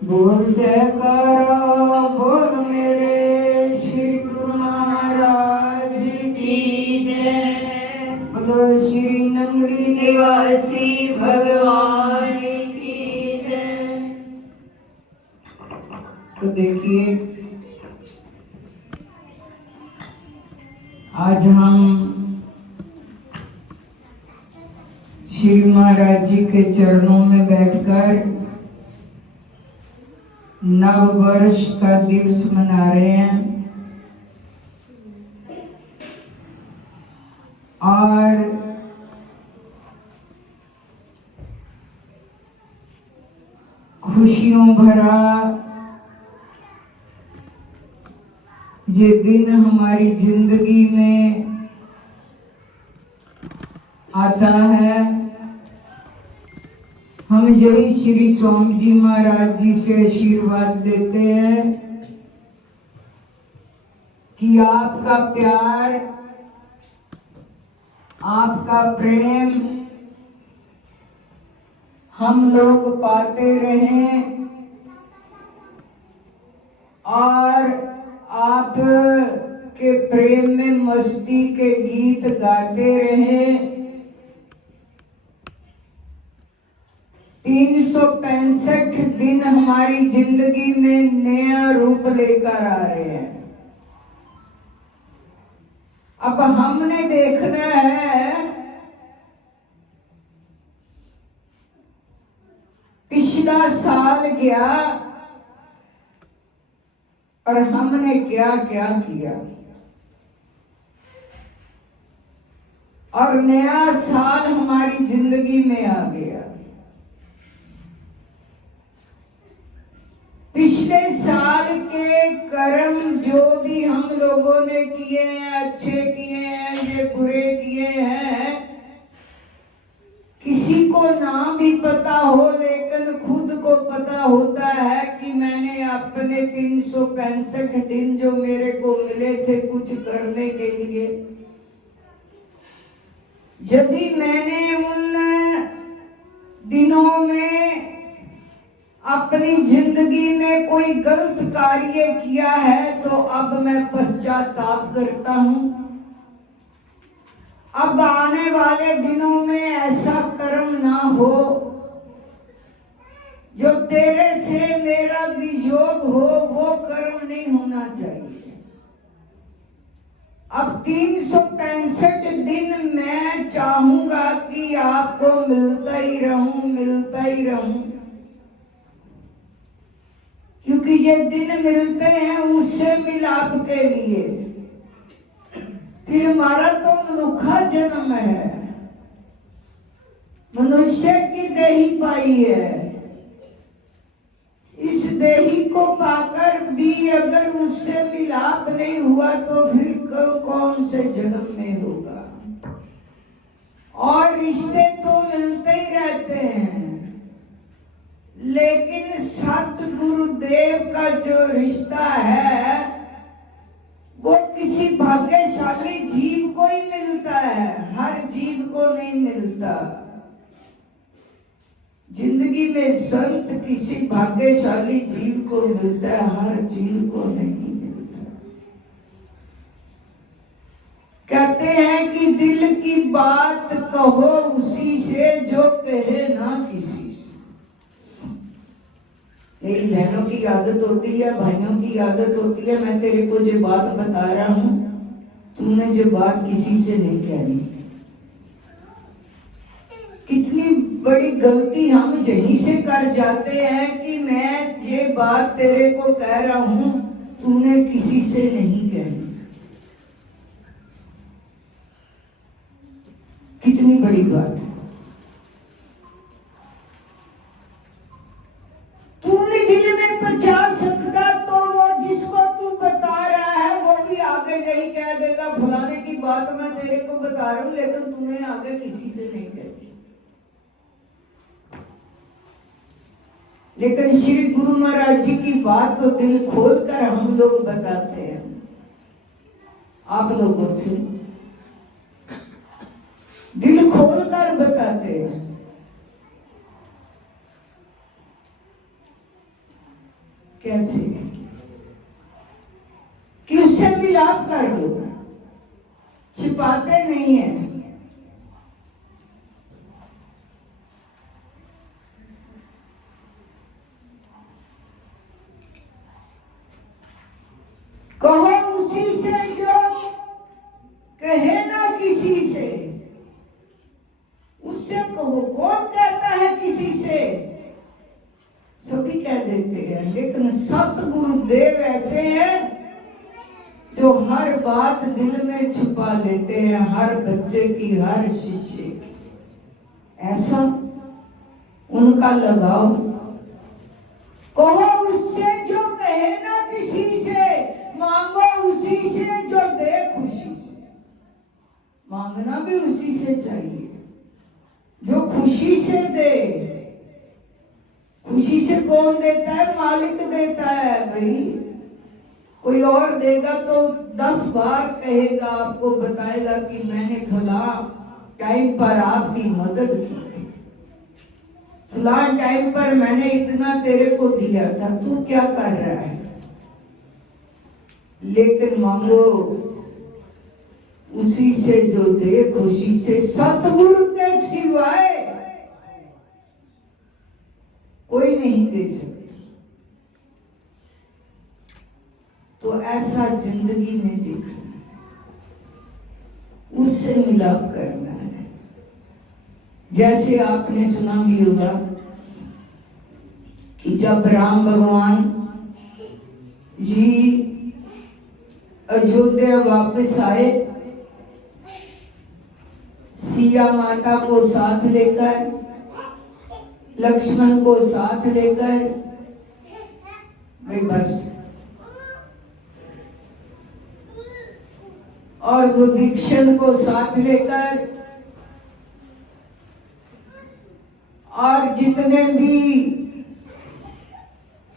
बोल जयकारा बोल मेरे श्री गुरु महाराज की जय। बोलो श्री नंगली निवासी भगवान की जय। तो देखिए, आज हम श्री महाराज जी के चरणों में बैठकर नव वर्ष का दिवस मना रहे हैं और खुशियों भरा ये दिन हमारी जिंदगी में आता है। हम जय श्री स्वामी जी महाराज जी से आशीर्वाद देते हैं कि आपका प्यार, आपका प्रेम हम लोग पाते रहें और आप के प्रेम में मस्ती के गीत गाते रहें। 365 दिन हमारी जिंदगी में नया रूप लेकर आ रहे हैं। अब हमने देखना है पिछला साल गया और हमने क्या क्या किया, और नया साल हमारी जिंदगी में आ गया। पिछले साल के कर्म जो भी हम लोगों ने किए हैं, अच्छे किए हैं या बुरे किए हैं, किसी को ना भी पता हो लेकिन खुद को पता होता है कि मैंने अपने 365 दिन जो मेरे को मिले थे कुछ करने के लिए, यदि मैंने उन दिनों में अपनी जिंदगी में कोई गलत कार्य किया है तो अब मैं पश्चाताप करता हूं। अब आने वाले दिनों में ऐसा कर्म ना हो जो तेरे से मेरा वियोग हो, वो कर्म नहीं होना चाहिए। अब 365 दिन मैं चाहूंगा कि आपको मिलता ही रहूं, क्योंकि ये दिन मिलते हैं उससे मिलाप के लिए। फिर हमारा तो मनुष्य जन्म है, मनुष्य की देही पाई है। इस देही को पाकर भी अगर उससे मिलाप नहीं हुआ तो फिर कौन से जन्म में होगा। और रिश्ते तो मिलते ही रहते हैं, लेकिन सतगुरुदेव का जो रिश्ता है वो किसी भाग्यशाली जीव को ही मिलता है, हर जीव को नहीं मिलता। जिंदगी में संत किसी भाग्यशाली जीव को मिलता है, हर जीव को नहीं मिलता। कहते हैं कि दिल की बात कहो उसी से जो कहे ना किसी से। मेरी बहनों की आदत होती है, भाइयों की आदत होती है, मैं तेरे को जो बात बता रहा हूं तूने जो बात किसी से नहीं कहनी। कितनी बड़ी गलती हम यहीं से कर जाते हैं कि मैं ये बात तेरे को कह रहा हूं तूने किसी से नहीं कहनी। कितनी बड़ी बात है। तूने दिल में बचा सकता तो वो जिसको तू बता रहा है वो भी आगे यही कह देगा, फलाने की बात मैं तेरे को बता रहा हूं लेकिन तूने आगे किसी से नहीं कहती। लेकिन श्री गुरु महाराज जी की बात तो दिल खोल कर हम लोग बताते हैं आप लोगों से, दिल खोल कर बताते हैं। कैसे कि उससे मिलाप कर दो, छिपाते नहीं है। कहो उसी से जो कहे ना किसी से, उससे कहो। कौन कहता है किसी से? सभी कह देते हैं, लेकिन सतगुरुदेव ऐसे हैं जो हर बात दिल में छुपा लेते हैं, हर बच्चे की, हर शिष्य की। ऐसा उनका लगाव। कहो उससे जो कहे ना किसी से, मांगो उसी से जो दे खुशी से। मांगना भी उसी से चाहिए जो खुशी से दे। खुशी से कौन देता है? मालिक देता है भाई। कोई और देगा तो 10 बार कहेगा, आपको बताएगा कि मैंने फला टाइम पर आपकी मदद की थी, फला टाइम पर मैंने इतना तेरे को दिया था, तू क्या कर रहा है? लेकिन मांगो उसी से जो दे खुशी से। सतगुरु के सिवाय कोई नहीं दे सकता। तो ऐसा जिंदगी में देखना है, उससे मिलाप करना है। जैसे आपने सुना भी होगा कि जब राम भगवान जी अयोध्या वापस आए, सिया माता को साथ लेकर, लक्ष्मण को साथ लेकर, भाई बस, और विभीषण को साथ लेकर, और जितने भी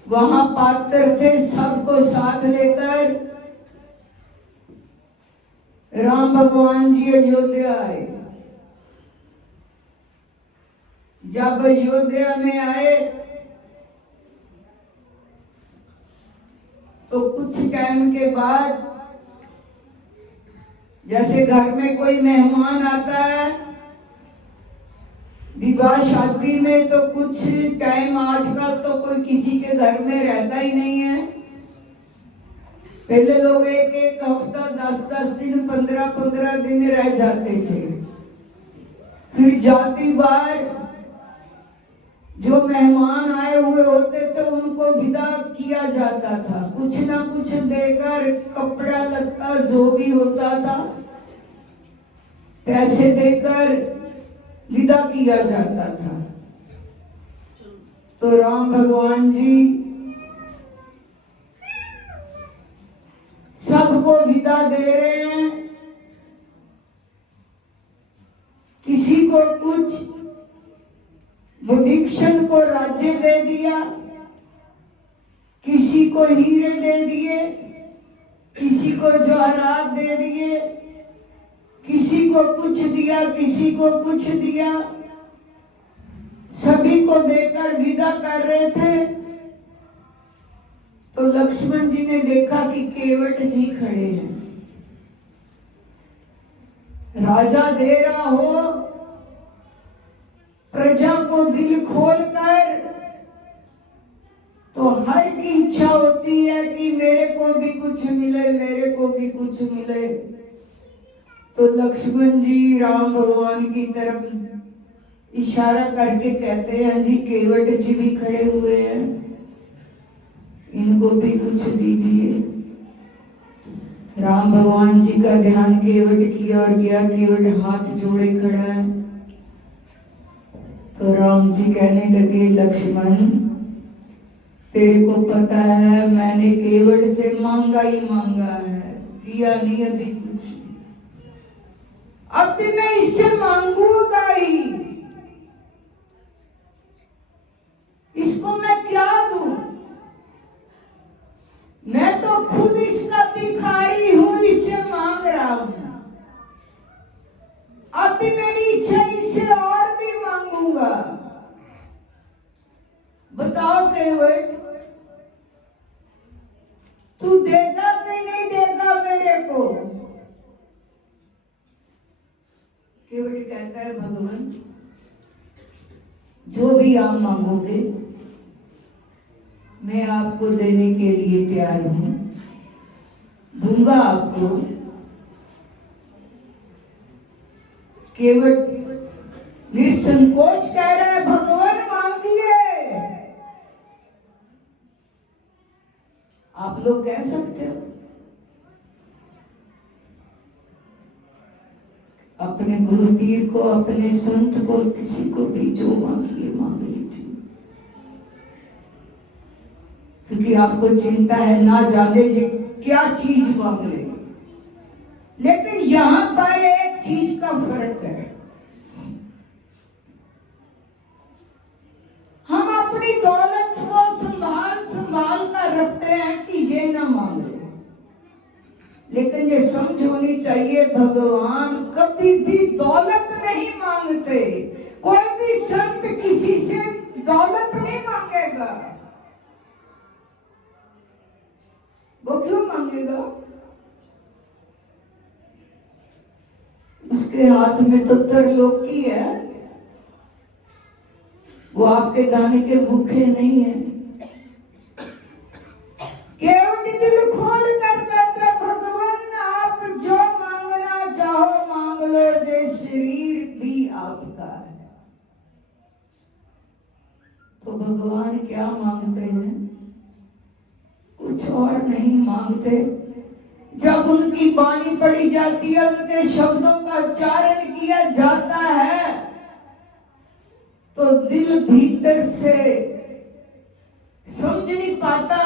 वहां पात्र थे सबको साथ लेकर राम भगवान जी अयोध्या आए। जब अयोध्या में आए तो कुछ टाइम के बाद, जैसे घर में कोई मेहमान आता है विवाह शादी में, तो कुछ टाइम, आजकल तो कोई किसी के घर में रहता ही नहीं है। पहले लोग एक एक हफ्ता, 10-10 दिन, 15-15 दिन रह जाते थे। फिर जाती बार जो मेहमान आए हुए होते थे उनको विदा किया जाता था, कुछ ना कुछ देकर, कपड़ा लत्ता जो भी होता था पैसे देकर विदा किया जाता था। तो राम भगवान जी सबको विदा दे रहे हैं, किसी को कुछ, विभीषण को राज्य दे दिया, किसी को हीरे दे दिए, किसी को जवाहरात दे दिए, किसी को कुछ दिया, किसी को कुछ दिया, सभी को देकर विदा कर रहे थे। तो लक्ष्मण जी ने देखा कि केवट जी खड़े हैं। राजा दे रहा हो प्रजा को दिल खोलकर, तो हर की इच्छा होती है कि मेरे को भी कुछ मिले, मेरे को भी कुछ मिले। तो लक्ष्मण जी राम भगवान की तरफ इशारा करके कहते हैं, जी केवट जी भी खड़े हुए हैं, इनको भी कुछ दीजिए। राम भगवान जी का ध्यान केवट की ओर गया, केवट हाथ जोड़े खड़ा है। तो राम जी कहने लगे, लक्ष्मण तेरे को पता है मैंने केवट से मांगा ही मांगा है, दिया नहीं अभी कुछ। अब भी मैं इससे मांगूंगा ही, इसको मैं क्या दूं? मैं तो खुद इसका भिखारी हूं, इससे मांग रहा हूं। अब भी मेरी इच्छा इससे और भी मांगूंगा। बताओ केवट, केवट कहता है भगवान जो भी आप मांगोगे मैं आपको देने के लिए तैयार हूं, दूंगा आपको। केवट निसंकोच कह रहा है भगवान मांगिए। आप लोग कह सकते हो अपने गुरुपीर को, अपने संत को, किसी को भी जो मांगिए मांग लीजिए, क्योंकि आपको चिंता है ना जाने ये क्या चीज मांग ले। लेकिन यहां पर एक चीज का फर्क है, हम अपनी दौलत को संभाल संभाल कर रखते हैं कि ये ना मांगे, लेकिन ये समझ होनी चाहिए भगवान कभी भी दौलत नहीं मांगते। कोई भी संत किसी से दौलत नहीं मांगेगा। वो क्यों मांगेगा? उसके हाथ में तो तरलोकी है, वो आपके दाने के भूखे नहीं है। केवट दिल खोल कर कहता भगवान आप जो मांगना चाहो मांग लो, ये शरीर भी आपका है। तो भगवान क्या मांगते हैं? कुछ और नहीं मांगते। जब उनकी वाणी पढ़ी जाती है, उनके शब्दों का उच्चारण किया जाता है, तो दिल भीतर से समझ नहीं पाता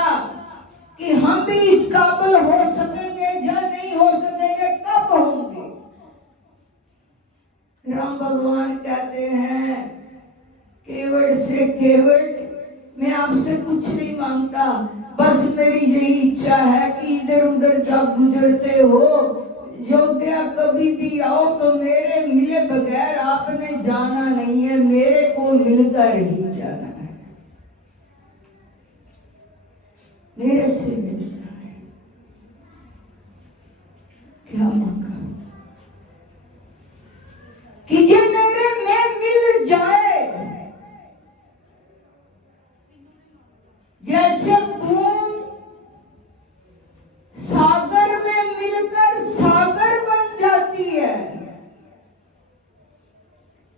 कि हम भी इस काबिल हो सकेंगे या नहीं हो सकेंगे, कब होंगे। राम भगवान कहते हैं केवट से, केवट मैं आपसे कुछ नहीं मांगता, बस मेरी यही इच्छा है कि इधर उधर जब गुजरते हो योद्धा कभी भी आओ तो मेरे मिले बगैर आपने जाना नहीं है, मेरे को मिलकर ही जाना है, मेरे से मिलना है। क्या मांगा? कि ये मेरे में मिल जाए, जैसे बूंद सागर में मिलकर सागर बन जाती है,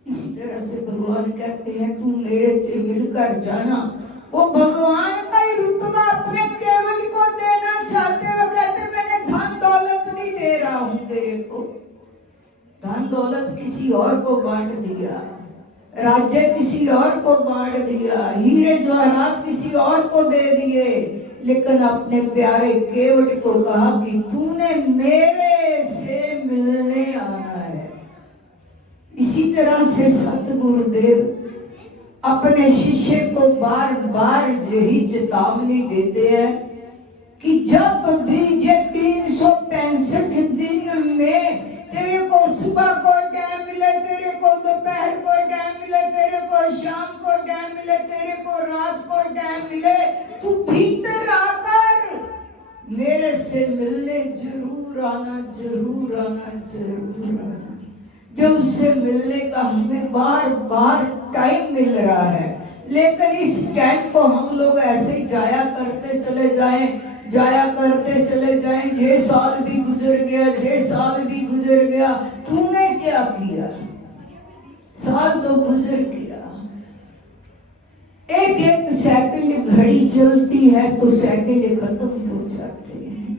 इसी तरह से भगवान कहते हैं तू मेरे से मिलकर जाना। वो भगवान का ही रुतबा अपने केवट को देना चाहते हो। कहते मैंने धन दौलत नहीं दे रहा हूं तेरे को, धन दौलत किसी और को बांट दिया, राज्य किसी और को बांट दिया, हीरे जवाहरात किसी और को दे दिए, लेकिन अपने प्यारे केवट को कहा कि तूने मेरे से मिलने आना है। इसी तरह से सतगुरुदेव अपने शिष्य को बार बार यही चेतावनी देते हैं कि जब भी ये 365 दिन में तेरे को सुबह को टाइम मिले, तेरे को दोपहर को टाइम मिले, तेरे को शाम को टाइम मिले, तेरे को रात को टाइम मिले, तू भीतर आकर मेरे से मिलने जरूर आना, जरूर आना, जरूर आना। जो उससे मिलने का हमें बार बार टाइम मिल रहा है, लेकिन इस टाइम को हम लोग ऐसे ही जाया करते चले जाएं, जाया करते चले जाएं। 6 साल भी गुजर गया, 6 साल भी गुजर गया, तूने क्या किया? साल तो गुजर गया। एक एक सेकंड घड़ी चलती है तो सेकंड खत्म हो जाते हैं,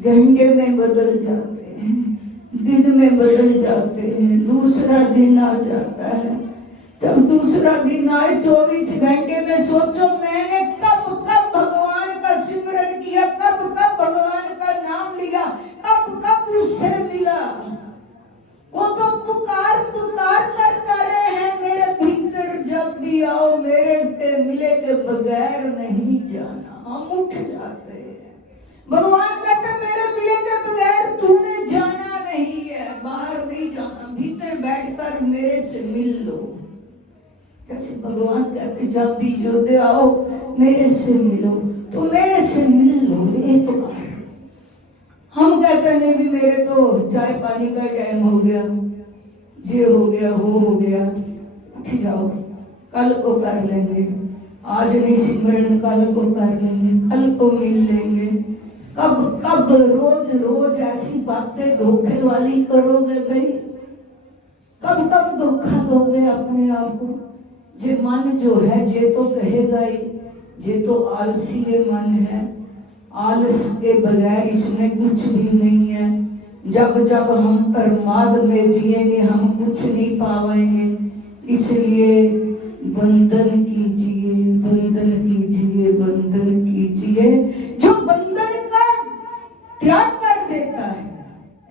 घंटे में बदल जाते हैं, दिन में बदल जाते हैं, दूसरा दिन आ जाता है। जब दूसरा दिन आए 24 घंटे में सोचो मैंने कब कब भगवान का सिमरन किया, कब कब भगवान का नाम लिया, कब कब उससे मिला। वो तो पुकार पुकार कर रहे हैं मेरे भीतर जब भी आओ मेरे से मिले के बगैर नहीं जाना। हम उठ जाते हैं, भगवान कहते मेरे मिले के बगैर तूने जाना नहीं है, बाहर नहीं जाना, भीतर बैठकर मेरे से मिल लो। कैसे भगवान कहते जब भी योद्धा आओ मेरे से मिलो, तो मेरे से मिल लो एक बार। हम कहते कहने भी मेरे तो चाय पानी का टाइम हो गया, ये हो गया वो हो गया। उठ जाओ, कल को कर लेंगे, आज नहीं सिमरन कल को कर लेंगे, कल को मिल लेंगे। कब कब रोज रोज ऐसी बातें धोखे वाली करोगे भाई? कब कब धोखा दोगे अपने आप को? जे मन जो है जे तो कहेगा ही, जे तो आलसी ये मन है, आलस के बगैर इसमें कुछ भी नहीं है। जब जब हम प्रमाद में जिएंगे हम कुछ नहीं पाएंगे। इसलिए बंधन कीजिए, बंधन कीजिए, बंधन कीजिए। जो बंधन का त्याग कर देता है,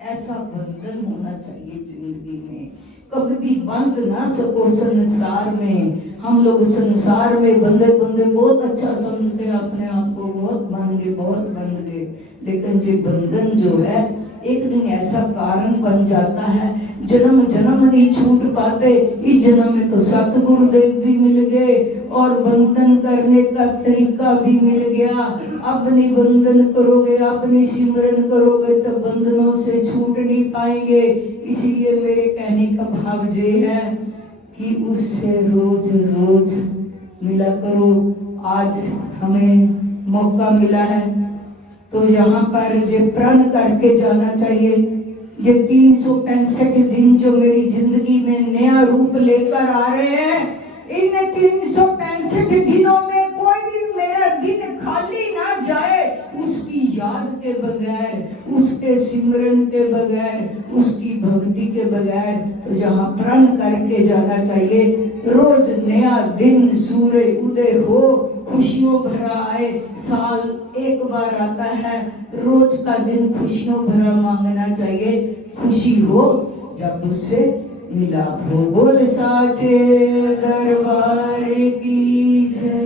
ऐसा बंधन होना चाहिए जिंदगी में। कभी भी बंध ना सको संसार में। हम लोग संसार में बंधे बंधे बहुत अच्छा समझते हैं अपने आप को, बहुत बन गए, बहुत बन गए। लेकिन जो बंधन जो है एक दिन ऐसा कारण बन जाता है, जन्म जन्म नहीं छूट पाते। इस जन्म में तो सतगुरुदेव भी मिल गए और बंधन करने का तरीका भी मिल गया। अपनी बंधन करोगे, अपनी सिमरन करोगे तो बंधनों से छूट नहीं पाएंगे। इसीलिए मेरे कहने का भाव ये है कि उससे रोज रोज मिला करो। आज हमें मौका मिला है तो यहाँ पर ये प्रण करके जाना चाहिए। ये 365 दिन जो मेरी जिंदगी में नया रूप लेकर आ रहे हैं, इन 365 दिनों में कोई भी मेरा दिन खाली ना जाए उसकी याद के बगैर, उसके सिमरन के बगैर, उसकी भक्ति के बगैर। तो जहाँ प्रण करके जाना चाहिए, रोज नया दिन सूर्य उदय हो, खुशियों भरा आए। साल एक बार आता है, रोज का दिन खुशियों भरा मांगना चाहिए। खुशी हो जब उससे मिलाप हो। बोल साचे दरबार की जय।